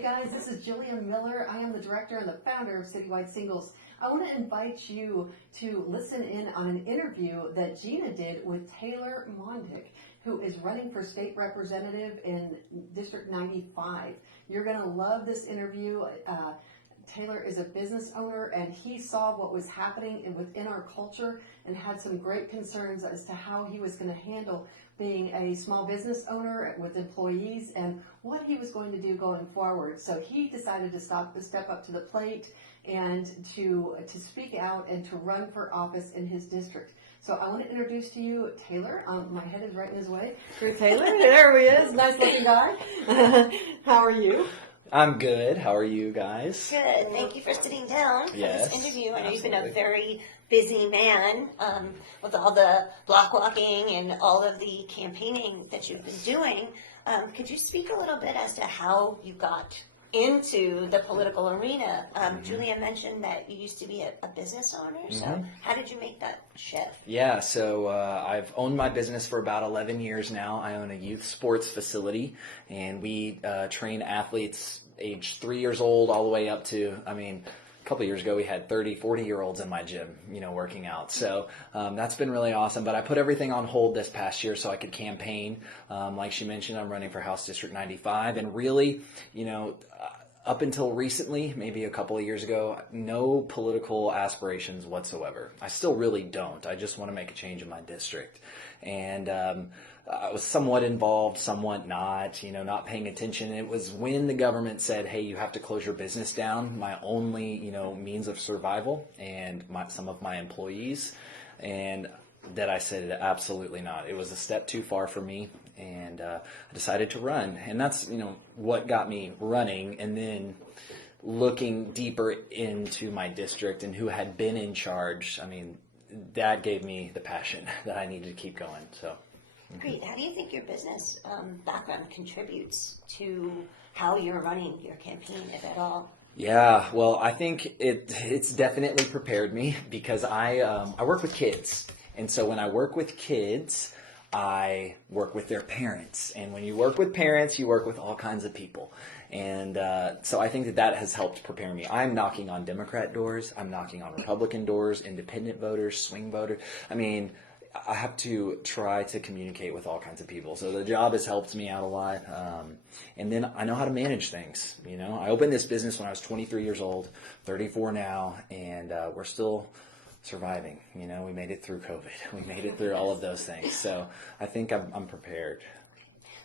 Hey guys, this is Jillian Miller. I am the director and the founder of Citywide Singles. I want to invite you to listen in on an interview that Gina did with Taylor Mondick, who is running for state representative in District 95. You're going to love this interview. Taylor is a business owner, and he saw what was happening within our culture and had some great concerns as to how he was going to handle being a small business owner with employees and what he was going to do going forward. So he decided to step up to the plate and to speak out and to run for office in his district. So I want to introduce to you Taylor. My head is right in his way. Taylor, there he is. Nice looking guy. How are you? I'm good. How are you guys? Good. Thank you for sitting down for Yes, this interview. I know you've absolutely. been a very busy man with all the block walking and all of the campaigning that you've been doing. Could you speak a little bit as to how you got into the political arena? Julia mentioned that you used to be a business owner. So how did you make that shift? Yeah, so I've owned my business for about 11 years now. I own a youth sports facility, and we train athletes age 3 years old all the way up to, a couple of years ago we had 30, 40-year-olds in my gym, working out. So that's been really awesome. But I put everything on hold this past year so I could campaign. Like she mentioned, I'm running for House District 95. And really, up until recently, maybe a couple of years ago, no political aspirations whatsoever. I still really don't. I just want to make a change in my district. And I was somewhat involved, somewhat not, not paying attention. It was when the government said, hey, you have to close your business down, my only, means of survival and some of my employees. And that I said, absolutely not. It was a step too far for me, and I decided to run. And that's, what got me running, and then looking deeper into my district and who had been in charge. That gave me the passion that I needed to keep going. So. Great. How do you think your business background contributes to how you're running your campaign, if at all? Yeah, well, I think it's definitely prepared me because I work with kids. And so when I work with kids, I work with their parents. And when you work with parents, you work with all kinds of people. And so I think that has helped prepare me. I'm knocking on Democrat doors. I'm knocking on Republican doors, independent voters, swing voters. I have to try to communicate with all kinds of people. So the job has helped me out a lot. And then I know how to manage things. I opened this business when I was 23 years old, 34 now, and we're still surviving. We made it through COVID. We made it through all of those things. So I think I'm prepared.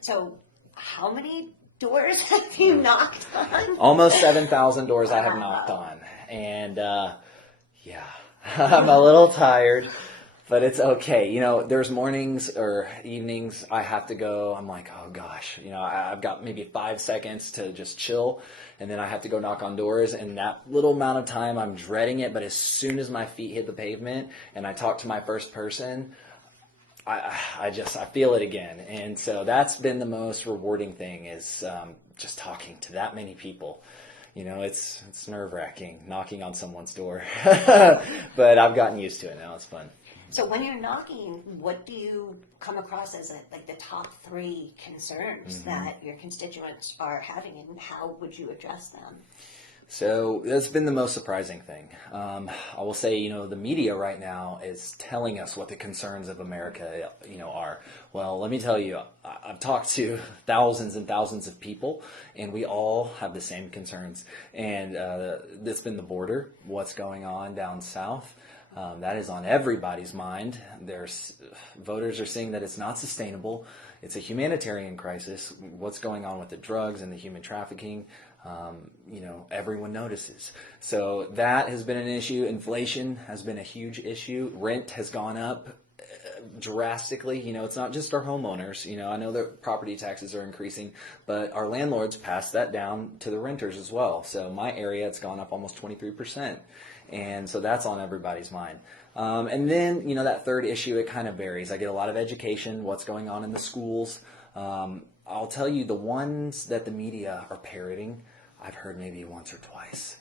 So how many doors have you knocked on? Almost 7,000 doors I have knocked on. And yeah, I'm a little tired. But it's okay. There's mornings or evenings I have to go. I'm like, oh gosh, I've got maybe 5 seconds to just chill. And then I have to go knock on doors. And that little amount of time, I'm dreading it. But as soon as my feet hit the pavement and I talk to my first person, I feel it again. And so that's been the most rewarding thing is just talking to that many people. It's nerve-wracking knocking on someone's door. But I've gotten used to it now. It's fun. So when you're knocking, what do you come across as the top 3 concerns that your constituents are having, and how would you address them? So that's been the most surprising thing. I will say, the media right now is telling us what the concerns of America, are. Well, let me tell you, I've talked to thousands and thousands of people, and we all have the same concerns. And that's been the border, what's going on down south. That is on everybody's mind. Voters are saying that it's not sustainable. It's a humanitarian crisis. What's going on with the drugs and the human trafficking, everyone notices. So that has been an issue. Inflation has been a huge issue. Rent has gone up drastically. It's not just our homeowners. I know that property taxes are increasing, but our landlords pass that down to the renters as well. So my area, it's gone up almost 23%. And so that's on everybody's mind. And then, that third issue, it kind of varies. I get a lot of education, what's going on in the schools. I'll tell you, the ones that the media are parroting, I've heard maybe once or twice.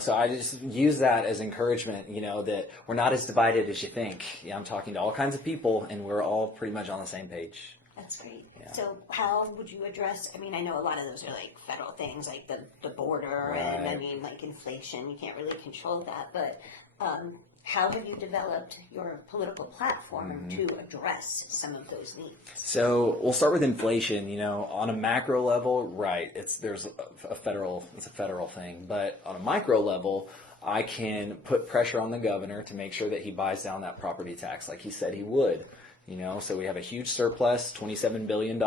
So I just use that as encouragement, that we're not as divided as you think. I'm talking to all kinds of people, and we're all pretty much on the same page. That's great. Yeah. So how would you address, I mean, I know a lot of those are like federal things, like the border, and I Right. mean, like inflation, you can't really control that, but how have you developed your political platform to address some of those needs? So we'll start with inflation. On a macro level, right? It's a federal thing, but on a micro level, I can put pressure on the governor to make sure that he buys down that property tax, like he said he would. So we have a huge surplus, $27 billion.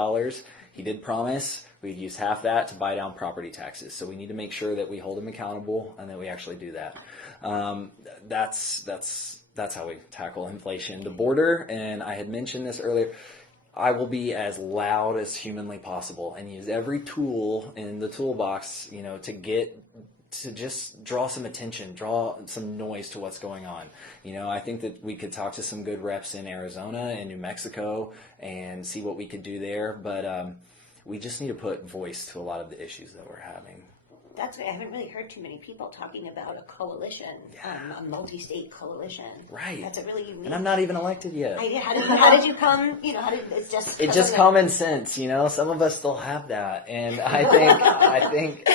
He did promise we'd use half that to buy down property taxes. So we need to make sure that we hold him accountable and that we actually do that. That's how we tackle inflation. The border, and I had mentioned this earlier, I will be as loud as humanly possible and use every tool in the toolbox, to just draw some attention, draw some noise to what's going on. I think that we could talk to some good reps in Arizona and New Mexico and see what we could do there. But we just need to put voice to a lot of the issues that we're having. That's why I haven't really heard too many people talking about a coalition, a multi-state coalition. Right. That's a really unique. And I'm not even elected yet. How did you come? It's just common sense. Some of us still have that, and I think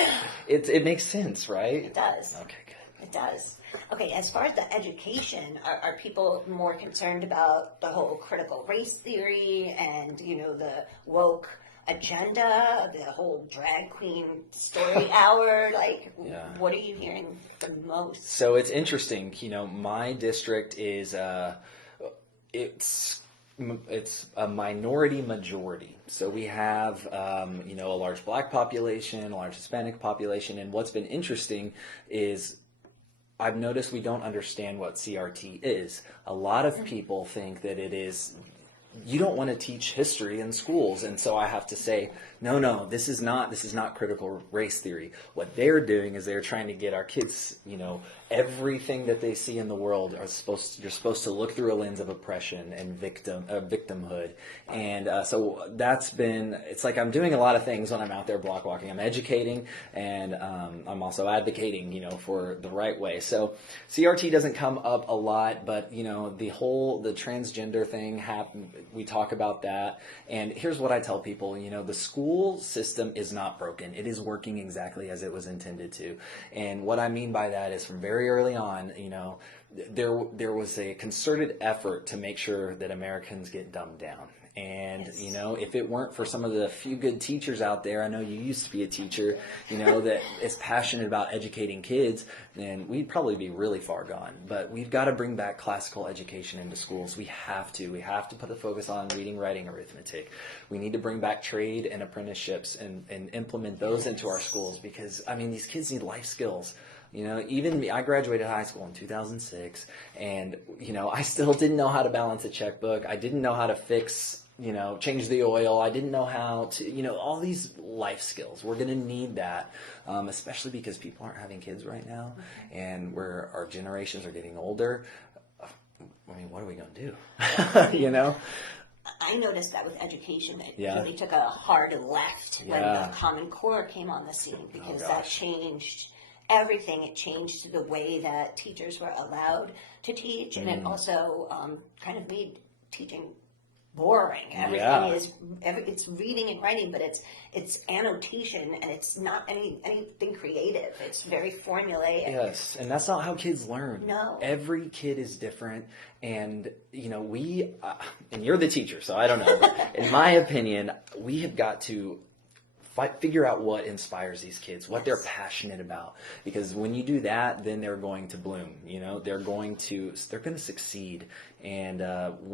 it makes sense, right? It does. Okay, good. It does. Okay, as far as the education, are people more concerned about the whole critical race theory and, the woke agenda, the whole drag queen story hour? What are you hearing the most? So it's interesting. My district is it's a minority majority. So we have a large black population, a large Hispanic population, and what's been interesting is I've noticed we don't understand what CRT is. A lot of people think that it is, you don't want to teach history in schools, and so I have to say, no, this is not critical race theory. What they're doing is they're trying to get our kids, everything that they see in the world you're supposed to look through a lens of oppression and victimhood, and so it's like I'm doing a lot of things when I'm out there block walking. I'm educating, and I'm also advocating, for the right way. So CRT doesn't come up a lot, but the transgender thing happened. We talk about that, and here's what I tell people: the school system is not broken. It is working exactly as it was intended to. And what I mean by that is from very early on, there was a concerted effort to make sure that Americans get dumbed down. And, if it weren't for some of the few good teachers out there, I know you used to be a teacher, that is passionate about educating kids, then we'd probably be really far gone. But we've got to bring back classical education into schools. We have to. We have to put a focus on reading, writing, arithmetic. We need to bring back trade and apprenticeships and implement those into our schools because, these kids need life skills. Even me, I graduated high school in 2006, and, I still didn't know how to balance a checkbook. I didn't know how to change the oil. I didn't know how to, all these life skills. We're going to need that, especially because people aren't having kids right now, and our generations are getting older. What are we going to do? I noticed that with education, it Yeah. really took a hard left when Yeah. the Common Core came on the scene because that gosh. changed everything. It changed the way that teachers were allowed to teach, and it also kind of made teaching boring. It's reading and writing, but it's annotation, and it's not anything creative. It's very formulaic. Yes, and that's not how kids learn. No. Every kid is different, and and you're the teacher, so I don't know. But in my opinion, we have got to figure out what inspires these kids, what they're passionate about. Because when you do that, then they're going to bloom. They're going to succeed. And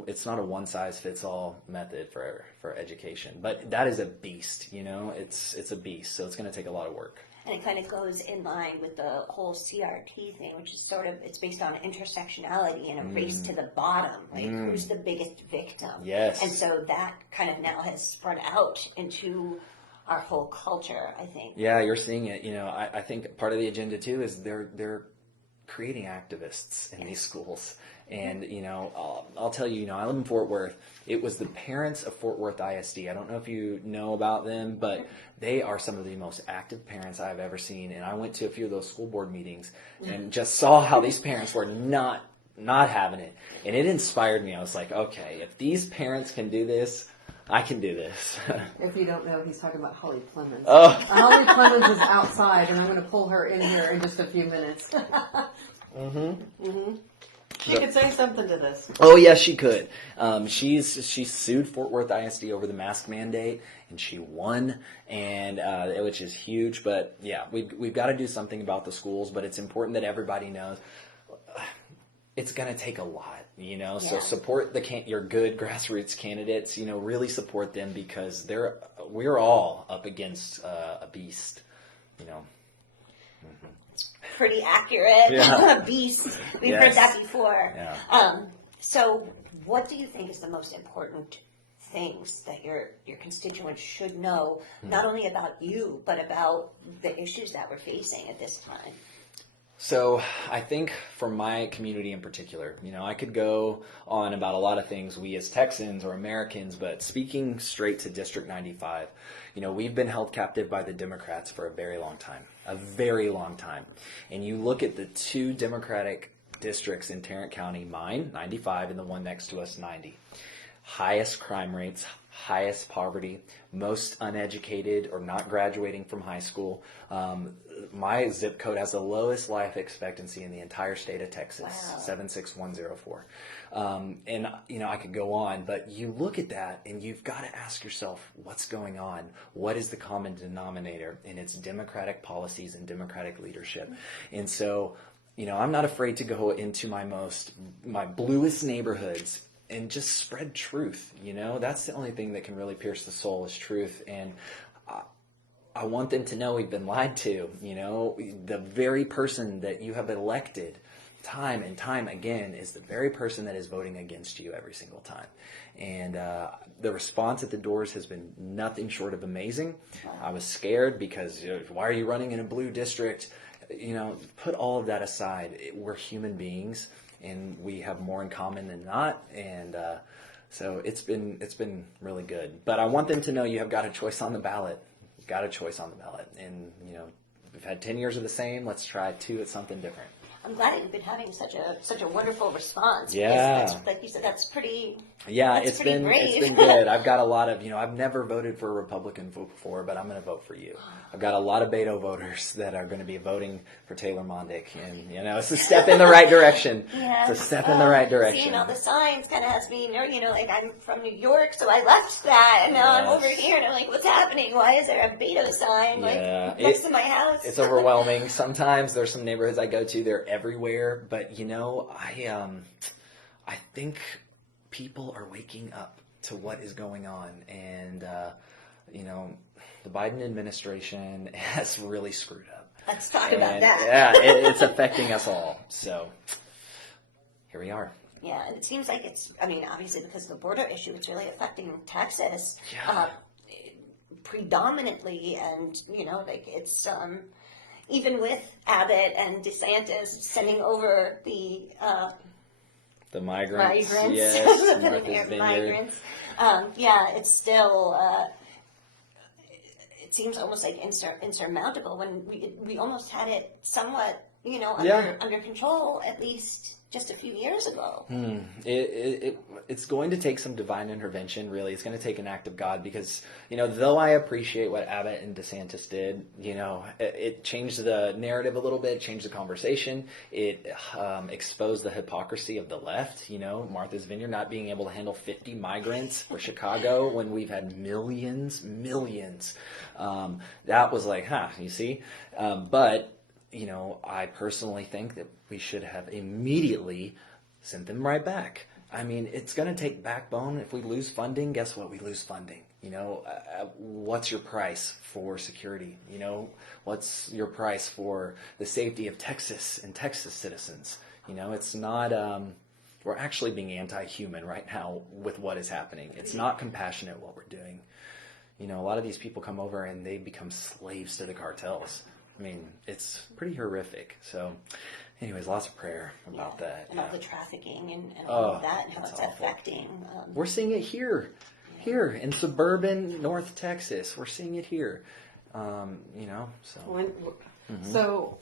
it's not a one-size-fits-all method for education. But that is a beast. It's a beast. So it's going to take a lot of work. And it kind of goes in line with the whole CRT thing, which is it's based on intersectionality and a race to the bottom. Who's the biggest victim? Yes. And so that kind of now has spread out into our whole culture, I think. Yeah, you're seeing it. I think part of the agenda too is they're creating activists in these schools. And, I'll tell you, I live in Fort Worth. It was the parents of Fort Worth ISD. I don't know if you know about them, but they are some of the most active parents I've ever seen. And I went to a few of those school board meetings and just saw how these parents were not having it. And it inspired me. I was like, okay, if these parents can do this, I can do this. If you don't know, he's talking about Holly Clemens. Oh. Holly Clemens is outside, and I'm going to pull her in here in just a few minutes. She could say something to this. Oh yeah, she could. She sued Fort Worth ISD over the mask mandate, and she won, and which is huge. But yeah, we've got to do something about the schools. But it's important that everybody knows it's going to take a lot. So support your good grassroots candidates. Really support them because we're all up against a beast. Pretty accurate. Yeah. Beast. We've Yes. heard that before. Yeah. So what do you think is the most important things that your constituents should know, not only about you, but about the issues that we're facing at this time? So I think for my community in particular, I could go on about a lot of things, we as Texans or Americans, but speaking straight to District 95, we've been held captive by the Democrats for a very long time. And you look at the two Democratic districts in Tarrant County, mine, 95, and the one next to us, 90. Highest crime rates, highest poverty, most uneducated or not graduating from high school. My zip code has the lowest life expectancy in the entire state of Texas, Wow. 76104. And, I could go on, but you look at that and you've got to ask yourself, what's going on? What is the common denominator? And it's democratic policies and democratic leadership. And so, I'm not afraid to go into my bluest neighborhoods and just spread truth. That's the only thing that can really pierce the soul is truth. And I want them to know we've been lied to. The very person that you have elected time and time again is the very person that is voting against you every single time. And the response at the doors has been nothing short of amazing. I was scared because why are you running in a blue district? Put all of that aside. We're human beings. And we have more in common than not, and so it's been really good. But I want them to know you have got a choice on the ballot. You've got a choice on the ballot, and we've had 10 years of the same. Let's try 2 at something different. I'm glad that you've been having such a wonderful response. Yeah. Because like you said, that's pretty. Yeah, that's it's pretty been brave. good. I've got a lot of I've never voted for a Republican before, but I'm going to vote for you. I've got a lot of Beto voters that are going to be voting for Taylor Mondick, and it's a step in the right direction. Yeah. It's a step in the right direction. Seeing all the signs kind of has me, like I'm from New York, so I left that, and now I'm over here, and I'm like, what's happening? Why is there a Beto sign next to my house? It's overwhelming. Sometimes there's some neighborhoods I go to; they're everywhere. But I think people are waking up to what is going on, and the Biden administration has really screwed up. Let's talk about that. Yeah, it's affecting us all. So here we are. Yeah, and it seems like it's, obviously because of the border issue, it's really affecting Texas predominantly, and, it's, even with Abbott and DeSantis sending over the migrants. Migrants. Yes, Martha's Vineyard. Migrants. It's still, it seems almost like insurmountable when we almost had it somewhat, under control, at least just a few years ago. It's going to take some divine intervention, really. It's going to take an act of God because, though I appreciate what Abbott and DeSantis did, it changed the narrative a little bit, changed the conversation. It exposed the hypocrisy of the left, Martha's Vineyard not being able to handle 50 migrants for Chicago when we've had millions. That was like, you see? But I personally think that we should have immediately sent them right back. It's going to take backbone. If we lose funding, guess what? We lose funding. What's your price for security? What's your price for the safety of Texas and Texas citizens? It's not, we're actually being anti-human right now with what is happening. It's not compassionate what we're doing. A lot of these people come over and they become slaves to the cartels. It's pretty horrific. So, anyways, lots of prayer about that. And all the trafficking and all of that and how it's awful. affecting. We're seeing it here in suburban North Texas. We're seeing it here. So. So,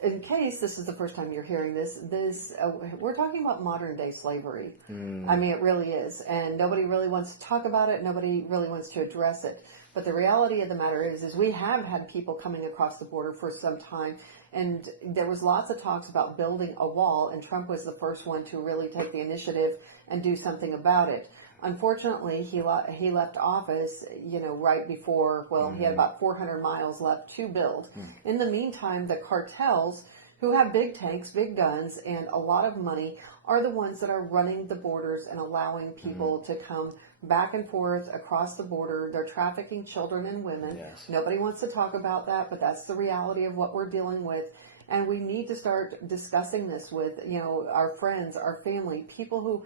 in case this is the first time you're hearing this, we're talking about modern day slavery. I mean, it really is, and nobody really wants to talk about it. Nobody really wants to address it. But the reality of the matter is we have had people coming across the border for some time, and there was lots of talks about building a wall, and Trump was the first one to really take the initiative and do something about it. Unfortunately, he left office, right before, he had about 400 miles left to build. In the meantime, the cartels, who have big tanks, big guns, and a lot of money, are the ones that are running the borders and allowing people to come back and forth across the border. They're trafficking children and women. Yes. Nobody wants to talk about that, but that's the reality of what we're dealing with. And we need to start discussing this with, our friends, our family, people who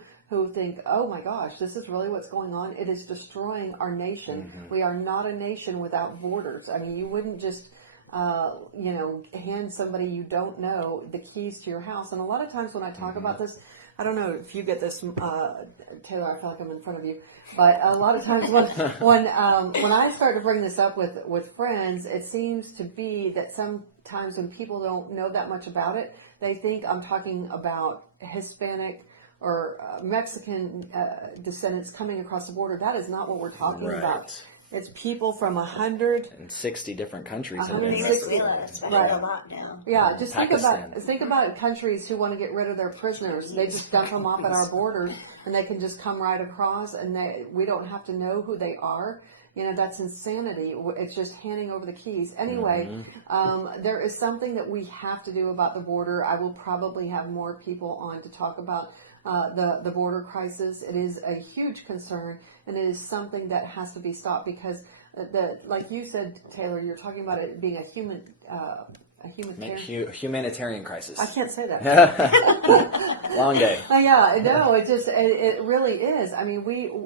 think, oh my gosh, this is really what's going on. It is destroying our nation. We are not a nation without borders. I mean, you wouldn't just, hand somebody you don't know the keys to your house. And a lot of times when I talk about this, I don't know if you get this, Taylor, I feel like I'm in front of you, but a lot of times when I start to bring this up with friends, it seems to be that sometimes when people don't know that much about it, they think I'm talking about Hispanic or Mexican descendants coming across the border. That is not what we're talking about. It's people from 160 different countries. 160. Right. A lot now. Yeah, just Pakistan. think about countries who want to get rid of their prisoners. They just dump them off at our borders, and they can just come right across, and we don't have to know who they are. That's insanity. It's just handing over the keys. Anyway, there is something that we have to do about the border. I will probably have more people on to talk about the border crisis. It is a huge concern, and it is something that has to be stopped because, like you said, Taylor, you're talking about it being a humanitarian crisis. I can't say that. Long day. Yeah, no, it really is. I mean,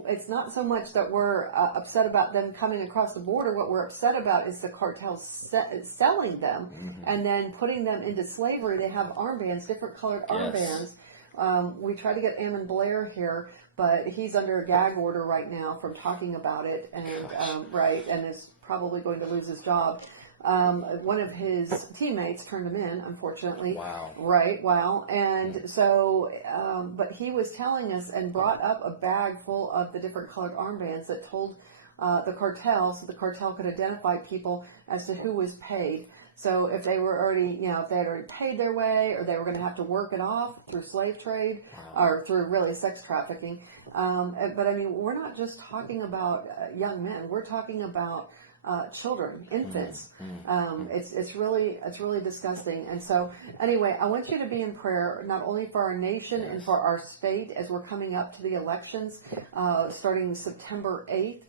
it's not so much that we're upset about them coming across the border. What we're upset about is the cartels selling them and then putting them into slavery. They have armbands, different colored armbands. We tried to get Ammon Blair here, but he's under a gag order right now from talking about it, and and is probably going to lose his job. One of his teammates turned him in, unfortunately. Wow. Right, wow. And so, but he was telling us and brought up a bag full of the different colored armbands that told the cartel, so the cartel could identify people as to who was paid. So if they were already, if they had already paid their way, or they were going to have to work it off through slave trade, or through really sex trafficking. But I mean, we're not just talking about young men. We're talking about children, infants. It's really disgusting. And so anyway, I want you to be in prayer, not only for our nation and for our state as we're coming up to the elections, starting September 8th.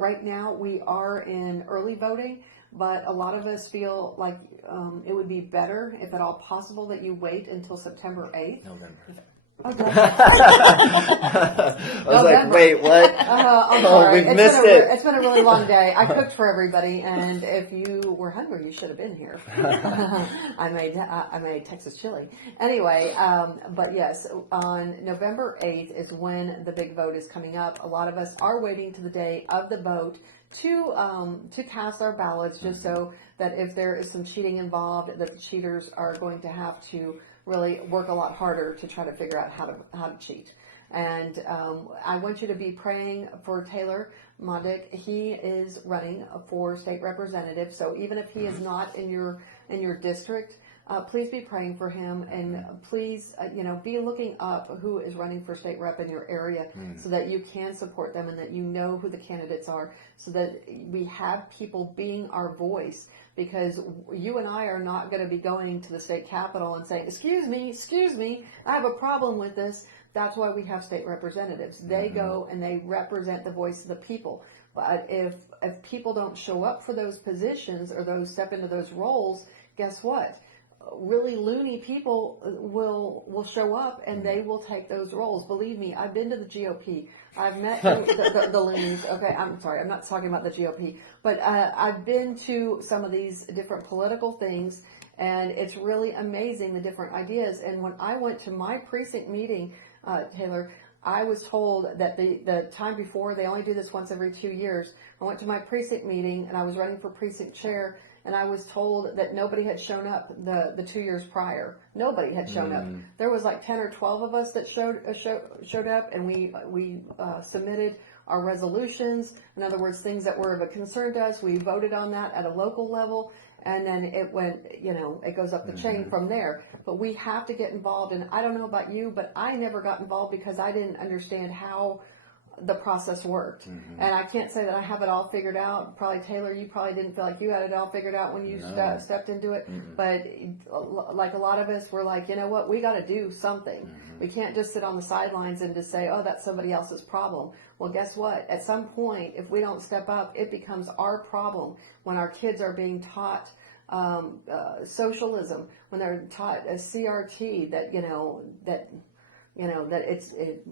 Right now we are in early voting, but a lot of us feel like it would be better, if at all possible, that you wait until September 8th. November. Okay. I was like, wait, what? I'm sorry. We missed it. It's been a really long day. I cooked for everybody, and if you were hungry, you should have been here. I made Texas chili. Anyway, but yes, on November 8th is when the big vote is coming up. A lot of us are waiting to the day of the vote to cast our ballots, just so that if there is some cheating involved, that the cheaters are going to have to really work a lot harder to try to figure out how to cheat. And I want you to be praying for Taylor Mondick. He is running for state representative, so even if he is not in your district, please be praying for him, and please, be looking up who is running for state rep in your area, so that you can support them and that you know who the candidates are, so that we have people being our voice. Because you and I are not going to be going to the state capitol and saying, excuse me, I have a problem with this. That's why we have state representatives. They go and they represent the voice of the people. But if people don't show up for those positions, or step into those roles, guess what? Really loony people will show up, and they will take those roles. Believe me, I've been to the GOP. I've met the loonies. Okay, I'm sorry, I'm not talking about the GOP, but I've been to some of these different political things, and it's really amazing, the different ideas. And when I went to my precinct meeting, Taylor, I was told that the time before, they only do this once every 2 years. I went to my precinct meeting, and I was running for precinct chair, and I was told that nobody had shown up the 2 years prior. Nobody had shown up. There was like 10 or 12 of us that showed up, and we submitted our resolutions. In other words, things that were of a concern to us. We voted on that at a local level, and then it went, it goes up the chain from there. But we have to get involved, and I don't know about you, but I never got involved because I didn't understand how the process worked. And I can't say that I have it all figured out. Probably Taylor, you probably didn't feel like you had it all figured out when you stepped into it. But like a lot of us, we're like, you know what, we got to do something. We can't just sit on the sidelines and just say, oh, that's somebody else's problem. Well, guess what? At some point, if we don't step up, it becomes our problem when our kids are being taught socialism, when they're taught a CRT, that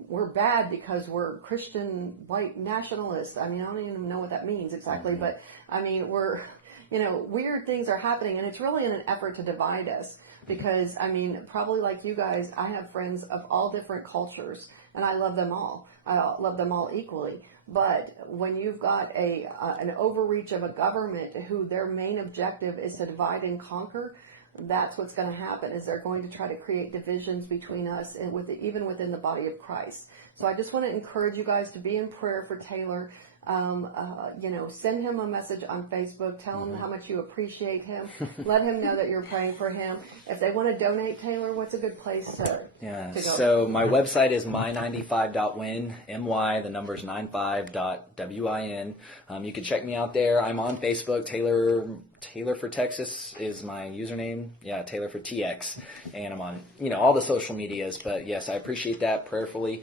we're bad because we're Christian white nationalists. I mean, I don't even know what that means exactly, but I mean, weird things are happening, and it's really in an effort to divide us. Because, I mean, probably like you guys, I have friends of all different cultures, and I love them all. I love them all equally. But when you've got an overreach of a government who their main objective is to divide and conquer, that's what's going to happen. Is they're going to try to create divisions between us and even within the body of Christ. So I just want to encourage you guys to be in prayer for Taylor. Send him a message on Facebook. Tell him how much you appreciate him. Let him know that you're praying for him. If they want to donate, Taylor, what's a good place to go? So my website is my95.win, my, the number's 95.win. You can check me out there. I'm on Facebook. Taylor for Texas is my username. Yeah, Taylor for TX. And I'm on, all the social medias. But yes, I appreciate that prayerfully.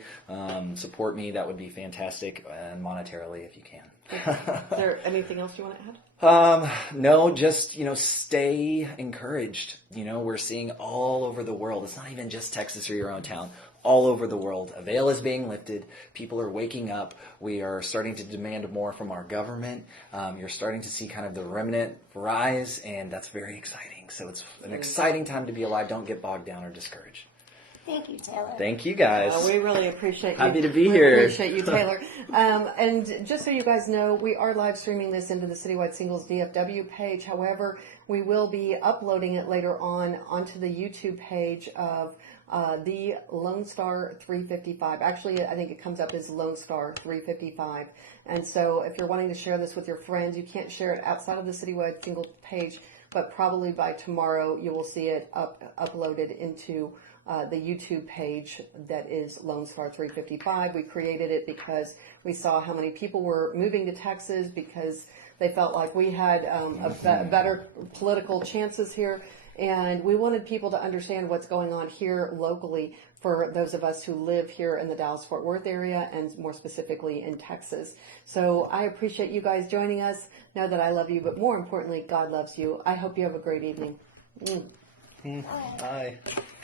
Support me. That would be fantastic. And monetarily if you can. Is there anything else you want to add? No, just, stay encouraged. We're seeing all over the world. It's not even just Texas or your own town. All over the world, a veil is being lifted. People are waking up. We are starting to demand more from our government. You're starting to see kind of the remnant rise, and that's very exciting. So it's an exciting time to be alive. Don't get bogged down or discouraged. Thank you, Taylor. Thank you, guys. We really appreciate you. Happy to be here. We appreciate you, Taylor. And just so you guys know, we are live streaming this into the Citywide Singles DFW page. However, we will be uploading it later on onto the YouTube page of the Lone Star 355. Actually, I think it comes up as Lone Star 355. And so if you're wanting to share this with your friends, you can't share it outside of the Citywide Singles page, but probably by tomorrow you will see it uploaded into the YouTube page that is Lone Star 355. We created it because we saw how many people were moving to Texas because they felt like we had better political chances here. And we wanted people to understand what's going on here locally for those of us who live here in the Dallas-Fort Worth area and more specifically in Texas. So I appreciate you guys joining us. Know that I love you, but more importantly, God loves you. I hope you have a great evening. Bye.